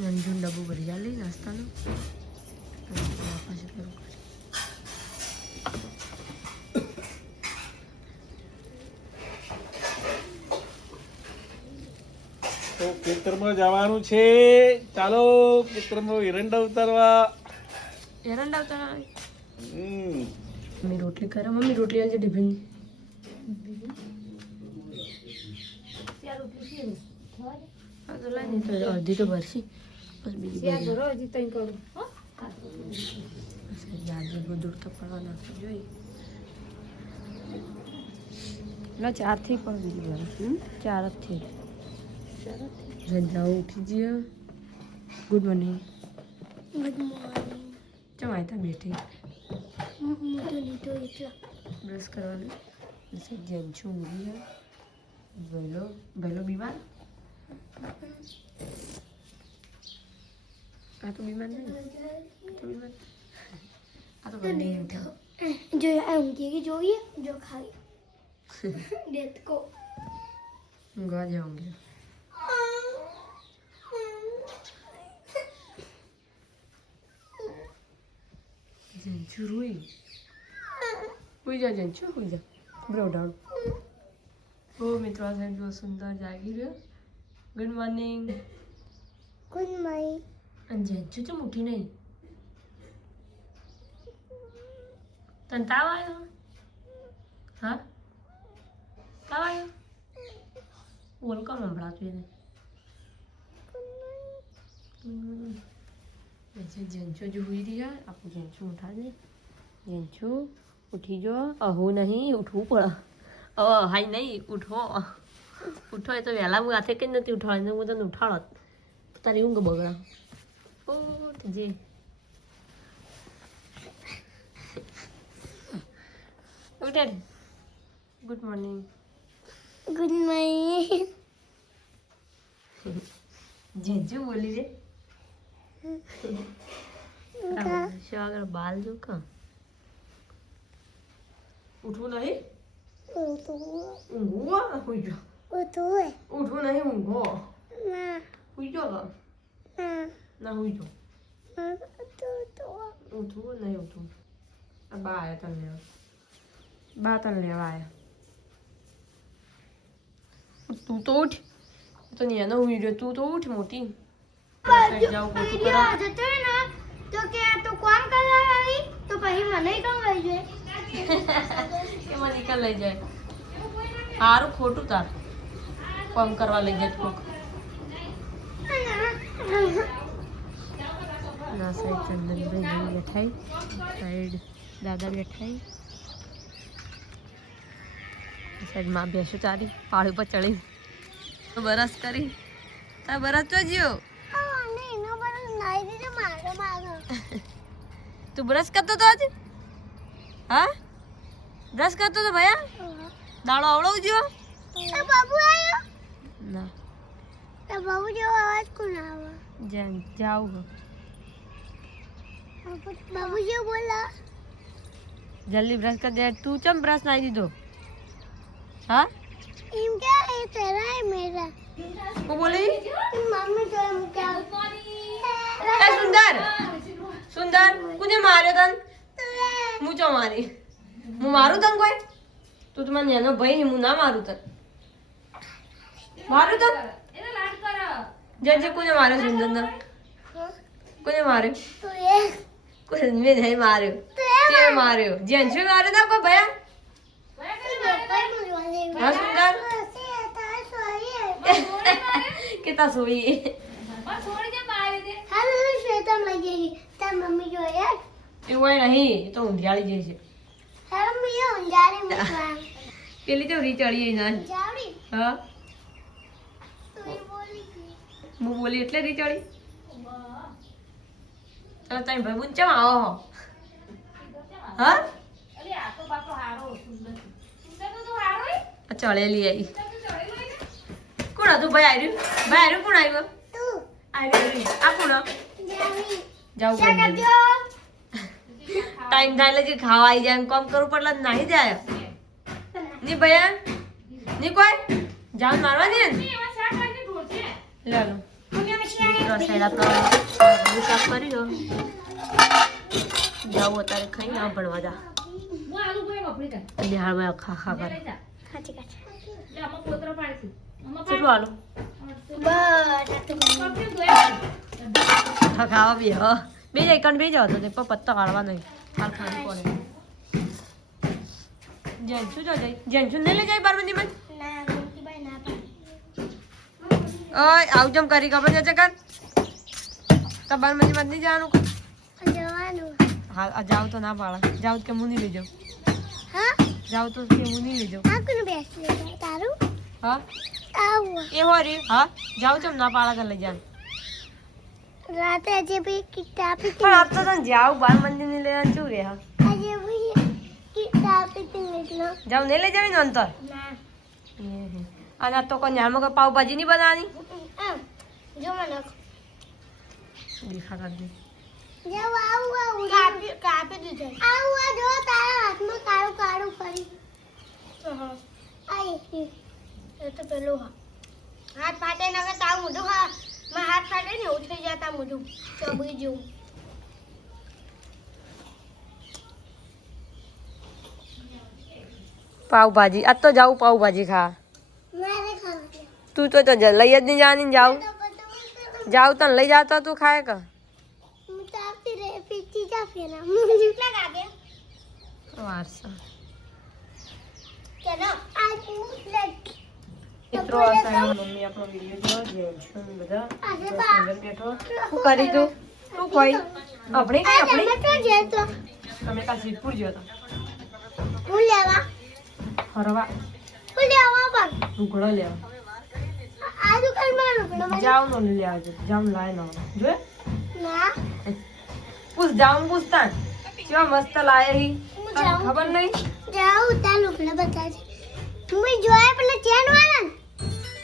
નંજુન ડબ્બો ભરી લે નાસ્તાનું પાસે કરું તો ખેતરમાં જવાનું છે. ચાલો ખેતરમાં એરંડા ઉતારવા. એરંડા ઉતારવા મમ્મી રોટલી કરે. મમ્મી રોટલી આજે ટિફિન અડધી તો ભરશી બસ બીજી દૂર તો પડવા નાખવું જોઈએ. ના 4 થી પણ બીજી વાર 4 જ થી જાઓ ઉઠી જઈએ. Good morning. Good morning. ચમ આયતા બેઠી બ્રશ કરવાનું. જેમ છું ઊંઘી ભલો બીમાર. આ તો બીમાર નહીં. આ તો ગંદી ઉઠ્યા जो ऊँगी की जो ये जो खाई डेथ को ઊંઘવા જાઉંगी. જંચુ હુઈ જા જંચુ હુઈ જા બ્રો ડાઉન. ઓ મિત્રો આ સાહેબ જો સુંદર જાગી રહ્યો. Good morning. Good morning. અને જંચુ ચમ ઉઠી નહીં. તને તાવ આવ્યો? હા તાવ આવ્યો? બોલ કોણ સંભળાતું એને? જંચો જો હુઈ રહ્યા. આપણું જંચુ ઉઠા દે. જંચુ ઉઠી જો. અહું નહીં ઉઠવું પડે. હાઈ નહીં ઉઠો. ઉઠો એ તો વહેલા હું હાથે કંઈ નથી ઉઠાડે. હું તને ઉઠાડત તારી ઊંઘ બગડા. ઉઠજે. ઉઠે. Good morning. Good morning. જીજુ બોલી રે. શું આગળ બાલ જો કા ઉઠવું નહીં. ઊંઘો હુઈ જો. ઉઠવું નહીં ઊંઘો. હુઈ જો ના હુઈ જો. ઉઠવું નહીં ઉઠવું. આ બા આવ્યા તને લેવા. બા તને લેવા આવ્યા. તું તો ઉઠ. તો ન્યાનો હુઈ રહ્યો. તું તો ઉઠ મોટી. જાઓ પોતું કરો. જતો રહે ને તો કે તો કોણ કરવા આવી તો પછી મને કેમ લઈ જાય. એમાં નિકાલ લઈ જાય. સારું ખોટું તાર કામ કરવા લઈ જાય કોક. ના સાઈડ ચંદનભાઈ બેઠાઈ. સાઈડ દાદા બેઠાઈ. સાઈડ માં બેસું તારી પાળી પર ચડી બરસ કરી. તાર બરસ તો જ્યો. તું બ્રશ કરતો તો આજે? હા બ્રશ કરતો તો ભયા? દાડો આવડો જો. બાબુ આવ્યો ના બાબુ જેવો અવાજ કોણ આવે? જાઉં બાબુ જેવો બોલા. જલ્દી બ્રશ કર દે. તું ચમ બ્રશ નાખી દીધો? હા એમ क्या है तेरा है मेरा હું બોલી? मम्मी तो हम क्या એ સુંદર સુંદર કોને માર્યો તન? હું ચો મારી? હું મારું તન કોઈ? તું તો મને એનો ભાઈ હું ના મારું તન. મારું તન જે કોને માર્યો? સુંદર ને કોને માર્યો? तो ये કોઈ મેં નહીં માર્યો. તે માર્યો. જેન છે માર્યો તા કોઈ ભયા? હા સુંદર કેટલા સોઈ मम्मी जो है એવું હોય નહીં. એ તો ઊંધિયાળી જે છે. हम ये उंजारे में પેલી તો રી ચડી ના. जावड़ी હા तो ये बोली थी હું બોલી એટલે રી ચડી. ચાલો તમે ભાઈ બુન ચમ આવો હો? હા ચડેલી આવી. કોણ હતું ભાઈ? આવ્યું ભાઈ આવ્યું. કોણ આવ્યું? तू આવ્યું આ કોણ? जावड़ी જાઉં क्या ભાઈ. करते हो ટાઈમ થાય એટલે ખાવા આવી જાય. કામ કરવું પડે નાહી જાય. ની ભયા ની કોઈ જાન મારવા દે ને. લે લો મિત્રો સાઈડ આપણો શાક કરી દો જાઓ અત્યારે ખાઈ ના ભણવા જા બિહારમાં ખા કરે ખાચી ખાચી કેટલું આલું ખાવા બી હ બે જાય કણ બે જાવ તો તે પત્તા કાઢવા નહીં હાલ ખાવી પડે જેન્સુ જો જાય જેન્સુ નહીં લઈ જાય બારમંદી માં ના મોતીબાઈ ના પાડી ઓય આવું જમ કરી ખબર છે કર તો બારમંદી માં નહીં જવાનું જવાનું હા જાવ તો ના પાડા જાવ કે હું નહીં લઈ જાઉં હા જાવ તો કે હું નહીં લઈ જાઉં આ કોનું બેસ લે તારું હા આવું એ હો રે હા જાવ ચમ ના પાડા કર લઈ જાય રાતે આજે ભી કિતાબ પણ આપ તો તને જાવ બારમંદી ની લઈ શું રે હા આજે ભી કિતાબ નીકળો જાવ નહીં લઈ જાવી ને અંતર ના અને આ તો કોઈ ન્યામાં કોઈ પાવભાજી નહીં બનાવવાની જો મને દેખા કરજે જાવ આવું કાપી દીધું આવું આ જો તારા હાથમાં કાળું કાળું ફરી આઈ એ તો પેલું હાથ ફાટે ને હવે તાવ મોઢું હા માં હાથ ફાટે ને એવું થઈ જતા મોઢું ચબડી જેવું પાવભાજી આજ તો જાવ પાવભાજી ખા મારે ખાવા તું તો લઈ જ નહીં જવાની જાવ જાવ તને લઈ જાતો તું ખાય કે હું તો આપતી રે પીચી જા ફેરા મું કેટલા લાગે વારસા ચલો આ મુસ્લેટ મિત્રો આ સાઈડ મમ્મી આપણો વિડિયો જો જેન્સન બધા સુંદર બેઠો શું કરી તું શું કોઈ આપણે કઈ આપણે તો જે તો તમે કા સિદ્ધપુર ગયો તો હું લેવા હરવા હું લેવા પણ ઢુકડો લેવા આ દુકાન માં રૂપડો જાવ નો લઈ આવજો જામ લાય નો જો ના પૂછ જામ પૂછતા કેવા મસ્ત લાય હી તને ખબર નહીં જાઉ તા રૂપડો બતાજે હું જોયા પેલા ચેન વાળા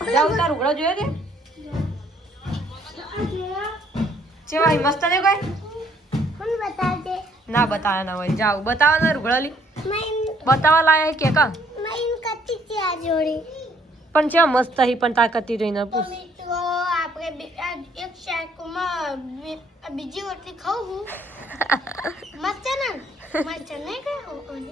જાવ તાર ઢુકડો જોયો તે ચેવા હી મસ્ત ને કોઈ હું બતાજે ના બતાયા ના હોય જાવ બતાવા ના ઢુકડો લી મેં બતાવા લાય કે કા મેં કચ્ચી છે આ જોડી પણ છે મસ્ત હી પણ તાકતી રહી ના તો પૂછ મિત્રો આપણે એક શાકમાં બીજી રોટલી ખાઉં હું મસ્ત છે ને મસ્ત નહીં ખાઉં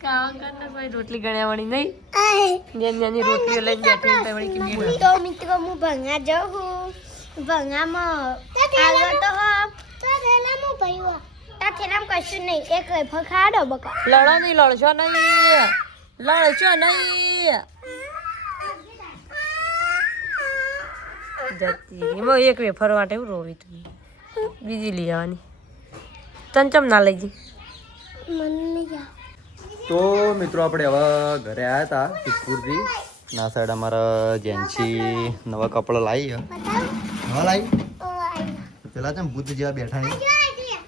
કામ કરતા કોઈ રોટલી ગણ્યા વાળી નહીં આય જેમ નાની રોટલીઓ લઈને બેઠી હોય વળી કે બીડી તો મિત્રો હું ભંગા જાઉં છું ભંગામાં આગળ તો થેલામાં ભર્યું આ થેલામાં કશું નહીં એક વેફર ખાડો બકા લડો નહીં લડશો નહીં લડશો નહીં જતી એમાં એક વેફર માટે એવું રોવી તું બીજી લઈ આવવાની ચમચમ ના લઈ જઈ મને નહીં જાવ તો મિત્રો આપણે હવે ઘરે આવ્યા હતા સિદ્ધપુરથી ના સાઈડ અમારા જેન્સી નવા કપડાં લાવી બતાવ નવા લાવી ઓ આઈ પેલા છે ભૂત જેવા બેઠા છે જો આઈ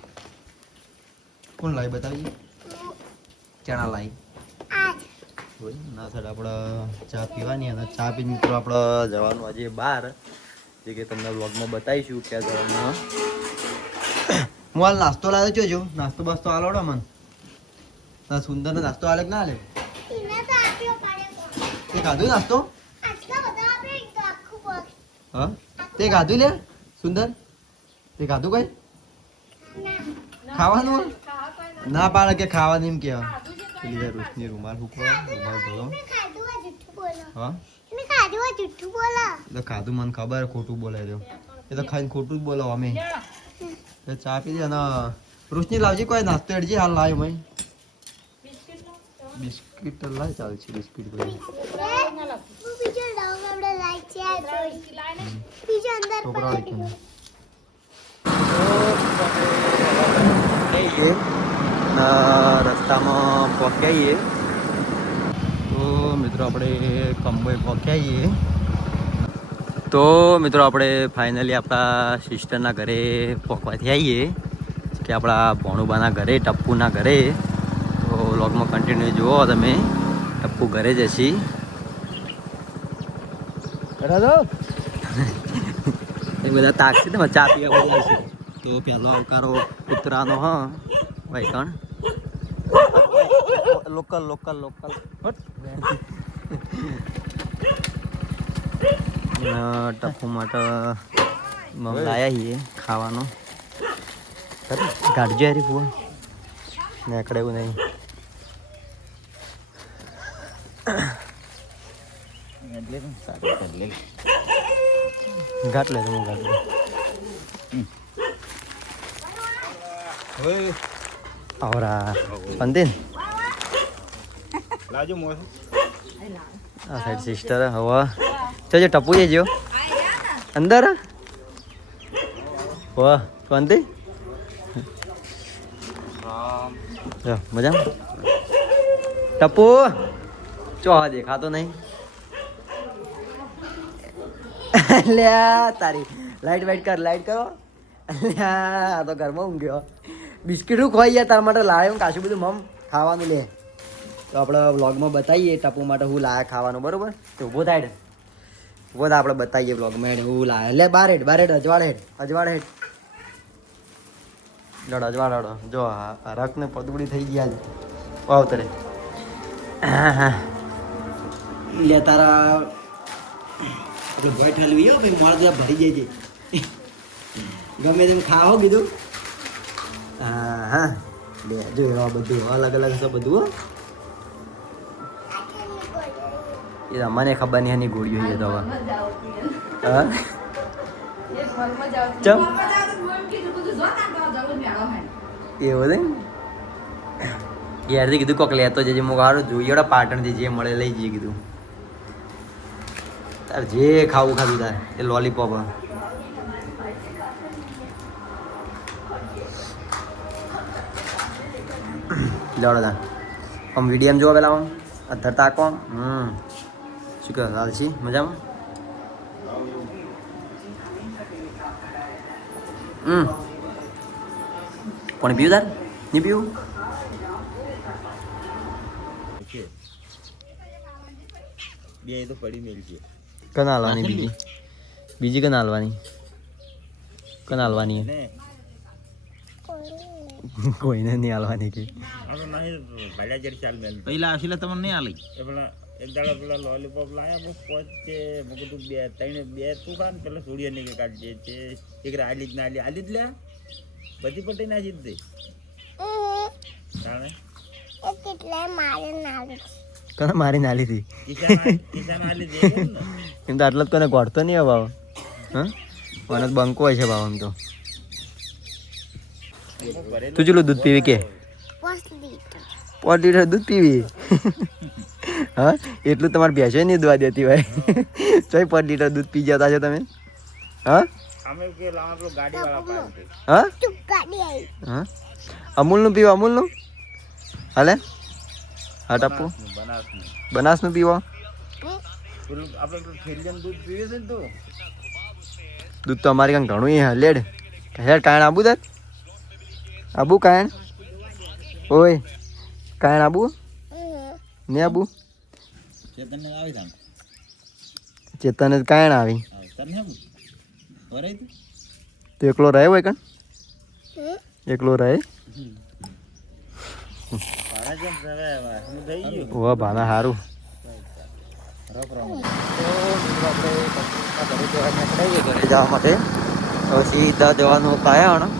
કોણ લાવી બતાવી ચણા લાવી આજ ના સાઈડ આપણે ચા પીવાની અને ચા પીને મિત્રો આપણે જવાનું આજે બહાર જે કે તમને વ્લોગમાં બતાવીશું ક્યાં જવાનું હું હાલ નાસ્તો લાવ્યો છો જો નાસ્તો બાસ્તો આલોડો મને ના સુંદર નાસ્તો આલે કે ના આલે ઇને તો આપ્યો પાડ્યો તે ખાધું નાસ્તો આટલા બધા આપણે એક તો આખું બોક્સ હા તે ખાધું લે સુંદર તે ખાધું કઈ ના ખાવાનું ના પાડે કે ખાવાનું એમ કેવા પેલી રોશની રૂમાલ હુકવા રૂમાલ ધોલો મેં ખાધું આ જુઠ્ઠું બોલો હા મેં ખાધું આ જુઠ્ઠું બોલો એ તો ખાધું મને ખબર ખોટું બોલાય રહ્યો એ તો ખાઈને ખોટું જ બોલો અમે તો ચા પી દે અને રોશની લાવજી કોઈ નાસ્તો એડજી હાલ લાવ્યો મેં બિસ્કિટ લાય ચાલશે બિસ્કિટ કોઈ હું બીજો લાવું આપણે લાઈક છે આ જોઈ બીજો અંદર છોકરા પડી રસ્તામાં પહોંચ્યા તો મિત્રો આપણે કંબોઈ પહોંચ્યા તો મિત્રો આપણે ફાઇનલી આપણા સિસ્ટરના ઘરે પહોંચવાથી આવીએ કે આપણા ભોણુબાના ઘરે ટપ્પુના ઘરે તો વ્લોગમાં કન્ટિન્યુ જુઓ તમે ટપ્પુ ઘરે જશી એ બધા તાકશે તમે ચા પીવા બધા છે તો પહેલો આવકારો કૂતરાનો હા ભાઈ કણ લોકલ લોકલ લોકલ ટપુ માટે લાયા છીએ ખાવાનું ગાડજો યારી ફુવા નેકડે એવું નહીં ઘાટ લે હું ઘાટ લે આવરા પંદીન લાજો મોસ આ સાઈડ સિસ્ટર હવા જો ટપુ જજો અંદર વાહ પંદી જો મજા ટપુ ચો દેખાતો નહીં લ્યા તારી લાઈટ વાઈટ કર લાઈટ કરો લ્યા આ તો ઘરમાં ઊંઘ્યો બિસ્કીટું ખોઈ ગયા તારા માટે લાવ્યો કાશું બધું મમ ખાવાનું લે તો આપણે વ્લોગમાં બતાવીએ ટપુ માટે હું લાયા ખાવાનું બરોબર તો ઊભો થાય ઊભો થાય આપણે બતાવીએ વ્લોગમાં હેડ હું લાયા એટલે બાર હેડ અજવાળ હેડ લડ અજવાળ હડો જો રખ ને પદુડી થઈ ગયા વાવ તરે લે તારા એટલે ભય ઠલવી હો ભાઈ મારા જરા ભરી જાય છે ગમે તેમ ખાઓ કીધું હા લે જો એવા બધું અલગ અલગ છે બધું હો એ મને ખબર નહીં એની ગોળીઓ છે તો હવે હા ચમ એવું નહીં યારથી કીધું કોક લેતો જજે હું સારું જોઈએ પાટણથી જે મળે લઈ જઈએ કીધું તાર જે ખાવું ખાધું તાર એ લોલીપોપ લડો તાર આમ વિડીયમ જોવા પેલા આમ અધર તાકો શું કહે હાલશી મજામાં કોણ પીવું તાર નહીં પીવું બે તો પડી મેલ છે કના હાલવાની બીજી કના હાલવાની કોઈને નહીં હાલવાની કે પહેલા આશીલા તમને નહીં આલી એ પેલા એક દાડા પેલા લોલીપોપ લાયા બસ પહોંચે મેં કીધું બે તું ખા ને પેલા સોડિયા નહીં કે કાઢજે છે એક આલી જ ના આલી જ લ્યા બધી પટી નાખી જ દે જાણે કને મારી નાલી હતી કિસાન આલી દે ને એમ તો આટલો જ કોને ગોળતો નહીં ભાવ હા મને બંકો હોય છે ભાવ આમ તો તું ચેલું દૂધ પીવી કે 5 લીટર દૂધ પીવી હા એટલું તમારે ભેંસો નહીં દોવા દેતી ભાઈ ચોય 5 લીટર દૂધ પી જતા છો તમે હા અમે કે લાવા પેલો ગાડી વાળા પાસે હા હા અમૂલનું પીવો અમૂલનું હાલે હા ટપુ બનાસનું પીવો પેલું આપણે પેલું થેલિયાનું દૂધ પીવે છે ને તો દૂધ તો અમારે કાંઈ ઘણું લેડ હેડ કાયણ આબુ તાર આબુ કાયણ ઓય કાયણ આબુ ને આબુ ચેતન આવી જાણ ચેતન કાયણ આવી તને હમ વરાઈ તું તો એકલો રહે હોય કણ એકલો રહે પાડા જેમ સવે હું થઈ ગયો વાહ ભાના સારું ઘરે જવા માટે સીધા જવાનું કાયા